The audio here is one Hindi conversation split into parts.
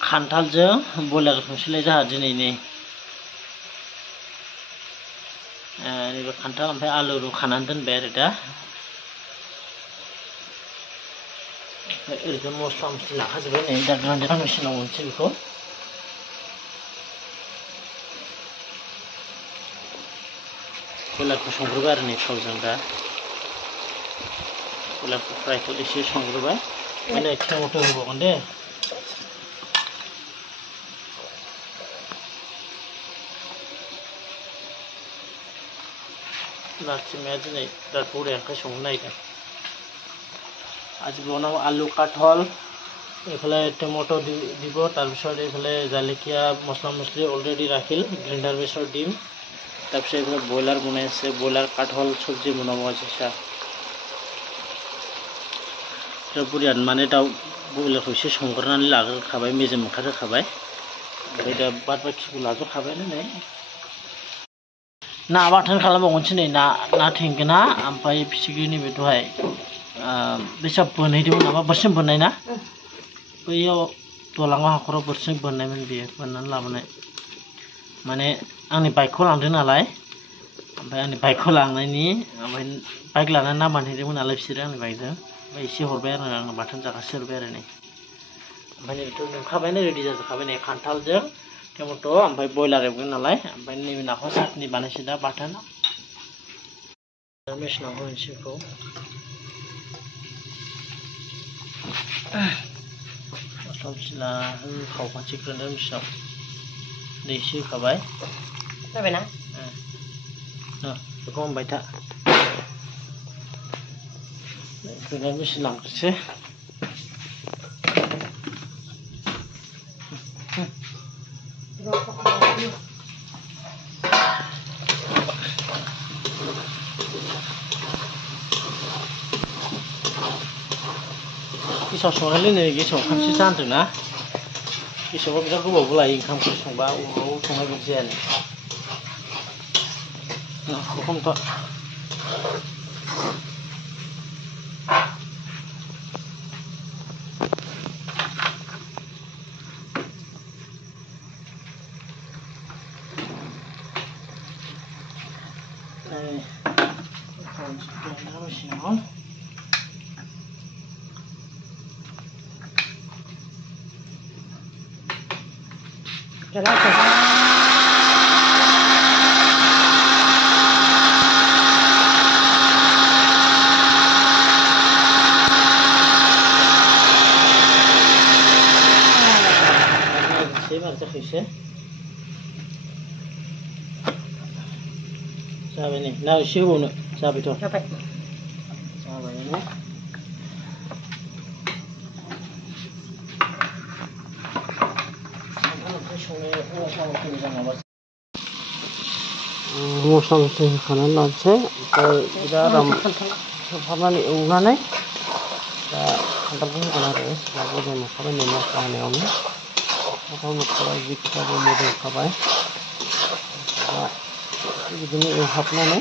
खान्थालजों बयलार संसैलाय जोंहा दिनैनि नैबे खान्थाल ओमफ्राय आलु रुखानानै दोनबाय आरो दा ओरैनो मस्ला मस्लि लाखाजोब्बाय नै दा ग्राइन्डार मेसिनाव मोनसे बेखौ बयलारखौ संग्रोबाय आरो नै थावजों दा बयलारखौ फ्रायखौ एसे संग्रोबाय ओमफ्राय नै टमेट' होबावगोन दे नाथिमाया दिनै बिराद बरिया ओंख्रि संनो नागिरदों আজি বনাব আলু কাঠল এইফালে টমেটো দিব তাৰপিছত এইফালে জালুকীয়া মছলা মছলি অলৰেডি ৰাখিল গ্ৰাইণ্ডাৰ মেচিনত দিম তাৰপিছত এইফালে ব্ৰইলাৰ বনাই আছে ব্ৰইলাৰ কাঠল চব্জি বনাব আছে চা বঢ়িয়া মানে दाउ ब्रयलारखौ एसे संग्रोनानै लाग्रोखाबाय मेजेम ओंखारहोखाबाय ओमफ्राय दा बाद बाखिखौ लाजोबखाबायानो नै ना बाथोन खालामबावगोनसै नै ना थेंगोना ओमफ्राय फिथिख्रि नैबे दहाय बेसाब बोनहैदोंमोन नामा बोरसिजों बोननाय ना बैयाव दलाङाव हाखराव बोरसिजों बोननायमोन बियो बोननानै लाबोनाय माने आंनि बाइकखौ लांदों नालाय ओमफ्राय आंनि बाइकखौ लांनायनि ओमफ्राय बाइक लानानै ना बोनहैदोंमोन नालाय बिसोरो आंनि बाइकजों ओमफ्राय एसे हरबाय आरो आं बाथोन जागासे हरबाय आरो नै ओमफ्राय नैबेथ' नुखाबायनो रेडि जाजोबखाबाय नै खान्थालजों टमेट' ओमफ्राय बयलार एवगोन नालाय ओमफ्राय नैबे नाखौ चाटनि बानायसै दा बाथोन मेसिनाव होनोसै बेखौ मस्ला मस्ला होखावखानोसै ग्राइन्डार मेसिनाव दै एसे होखाबाय जाबायना बेखौ होनबाय था ग्राइन्डार मेसिन लांग्रोसै गेसाव संनायलै नै गेसाव खनसे जानदोंना गेसावबा बिराद गोबावबो लायो ओंखाम ओंख्रि संबा अराव संनाय बायदि जायानो बेखौनोथ' जाबाय नै ना एसे होबावनो जाबायथ' जाबायानो मस्ला मस्लि होखानानै लानोसै ओमफ्राय बिराद आराम खोबहाबनानै एवनानै दा खान्थालखौ होगोन आरो दा मोजां नुखाबाय नै मस्ला होनायावनो खान्थाल नुखाबाय जिखियाबो मोदोमखाबाय दा बिदिनो एवहाबनानै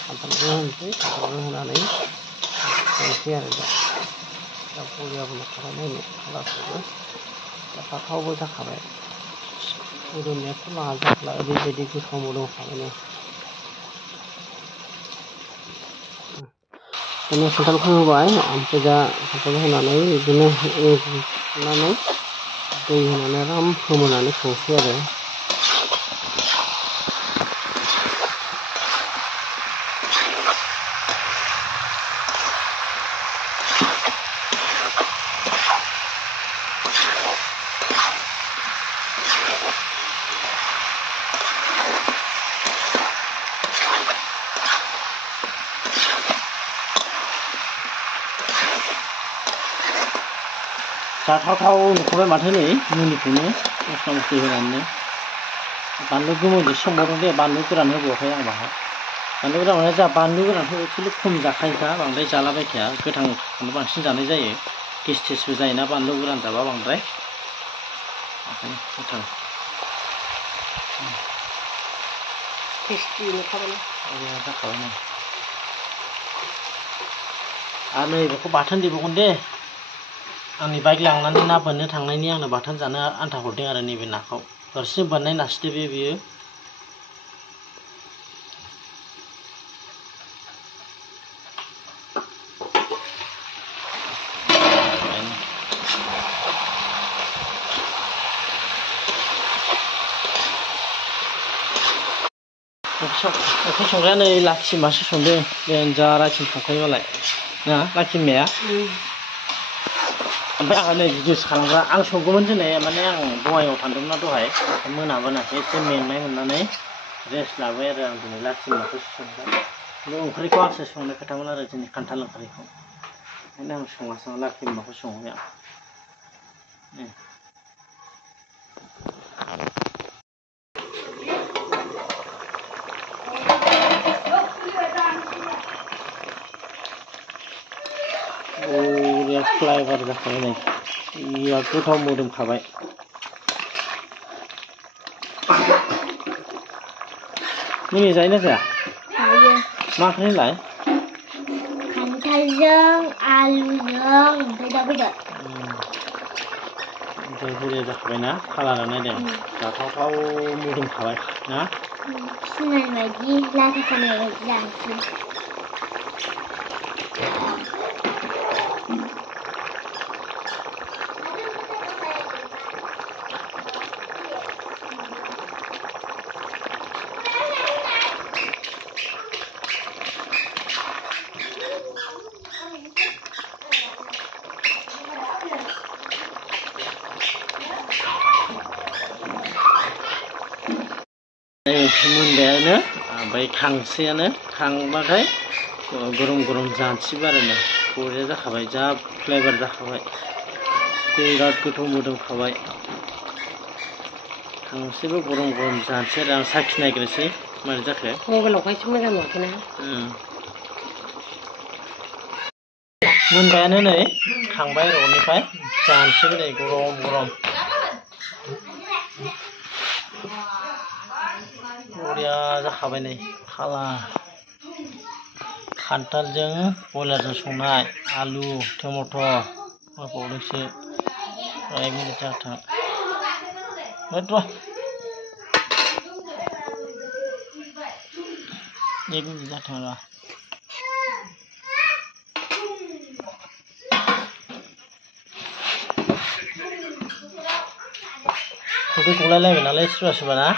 खान्थालखौ होनोसै खान्थालखौ होनानै संसै आरो दा बरियाबो नुखाबाय नायनो कालारखौबो दा फाथावबो जाखाबाय मोदोमनायाथ' लाजाख्ला ओरैबायदि गोथाव मोदोमखाबायनो दानिया खान्थालखौ होबाय ओमफ्राय दा खान्थालखौ होनानै बिदिनो एवनानै दै होनानै आराम फोमोननानै संसै आरो जाथावथाव नुखाबाय माथो नै मुलिखौनो मस्ला मस्लि होनानै बानलु गोमोजों संबावदों दे बानलु गोरान होबावाखै आं बाहाय बानलु गोरान माने जोंहा बानलु गोरानखौ एक्सुवेलि खम जाखायोखा बांद्राय जालाबायखाया गोथांखौनो बांसिन जानाय जायो गेस टेस्टबो जायोना बानलु गोरान जाबा बांद्राय ओंखायनो गोथां टेस्टि नुखाबायना जाखाबाय नै आरो नै बेखौ बाथोन देबावगोन दे आंनि बाइक लांनानै ना बोननो थांनायनि आंनो बाथोन जानो आन्था हरदों आरो नैबे नाखौ बोरसि बोननाय नासोदो बियो ओंख्रि संग्राया नै लाखि मासो संदों देन्जार आइथिं संखायो मालाय ना लाखि बिमाया ओमफ्राय आंहा नै भिडिअ'सो खालामग्रा आं संगौमोन दिनै माने आं बङाइगाव थांदोंमोन दहाय मोनाबोनासै एसे मेंनाय मोननानै रेस्ट लाबाय आरो आं दिनै लाखि बिमाखौसो संबाय बे ओंख्रिखौ आंसो संनो खोथामोन आरो दिनै खान्थाल ओंख्रिखौ ओंखायनो आं सङासै लाखि बिमाखौ संबाय आं बरिया फ्लाइभार जाखाबाय नै बिराद गोथाव मोदोमखाबाय नों जायोना जाया मा ओंख्रिलाय खान्थालजों आलुजों ओमफ्राय दाउ बेदर बरिया जाखाबायना कालारा नायदों जाथावथाव मोदोमखाबाय ना सिनाय बायदि लाथा खानाय बायदि जानोसै मोनबायानो ओमफ्राय खांसेयानो खांबाथाय गरम गरम जानोसैबो आरो नै बरिया जाखाबाय जा फ्लेभार जाखाबाय बिराद गोथाव मोदोमखाबाय खांसेबो गरम गरम जानोसै आरो आं साखि नायग्रोसै मारै जाखो मबाइलावहायसो मोजां नुवाखैना मोनबायानो नै खांबाय र'निफ्राय जानोसैबो नै गरम गरम बरिया जाखाबाय नै कालार खान्थालजों बयलारजों संनाय आलु टमेट' बावदोंसो 1 मिनिट जाथों र' 1 मिनिट जाथों र' खुदै गलायलायबाय नालाय सोरबा सोरबा ना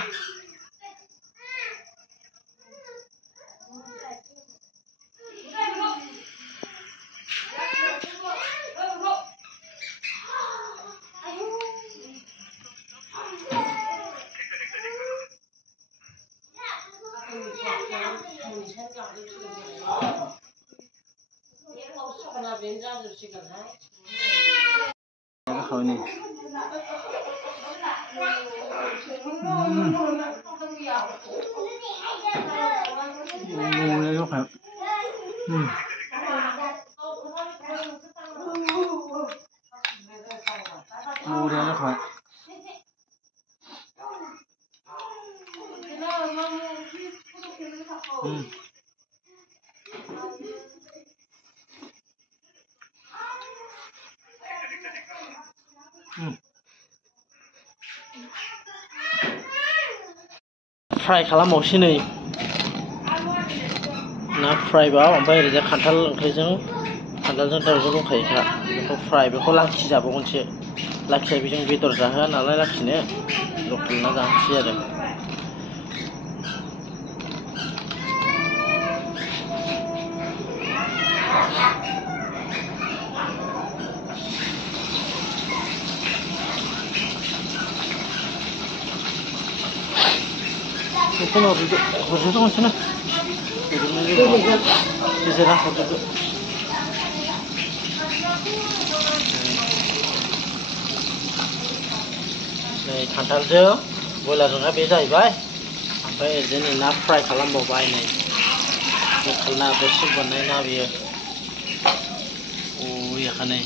फ्राय खालामबावसै नै ना फ्रायबाव ओमफ्राय ओरैजाय खान्थाल ओंख्रिजों खान्थालजों दाउजों दंखायोखा बेखौ फ्राय बेखौ लाखि जाबावगोनसो लाखिया बेजों बेदर जाहोआ नालाय लाखिनो लकेल ना जानोसै आरो Itu mau duduk, berduduk di sana. Duduknya di sana berduduk. Nih खान्थालजों बयलारजोंहाय बे जाहैबाय ओमफ्राय ओरैनो ना फ्राय खालामबावबाय नै लकेल ना बोरसि बोननाय ना बियो बरियाखानै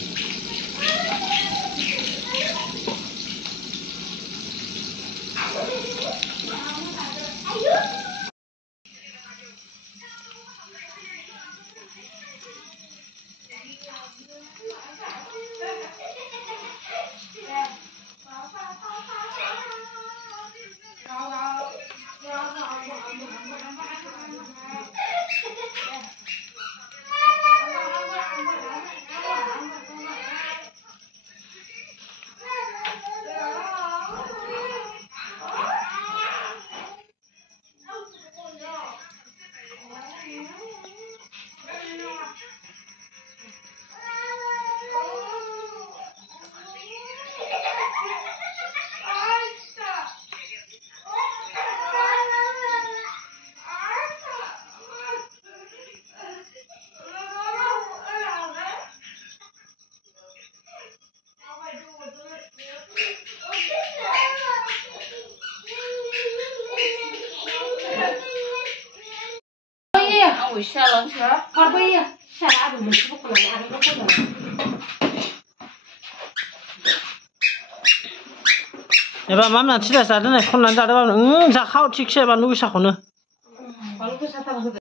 फिसाल'सो हरबोयो फिसाला आरो मोनसे बख'नानै आरो बख'नानै एबा मा होनना थिला जादों खननानै जादों जाखाव थिगसे बानलु गोसाखौनो बानलु गोसा थाबा होदो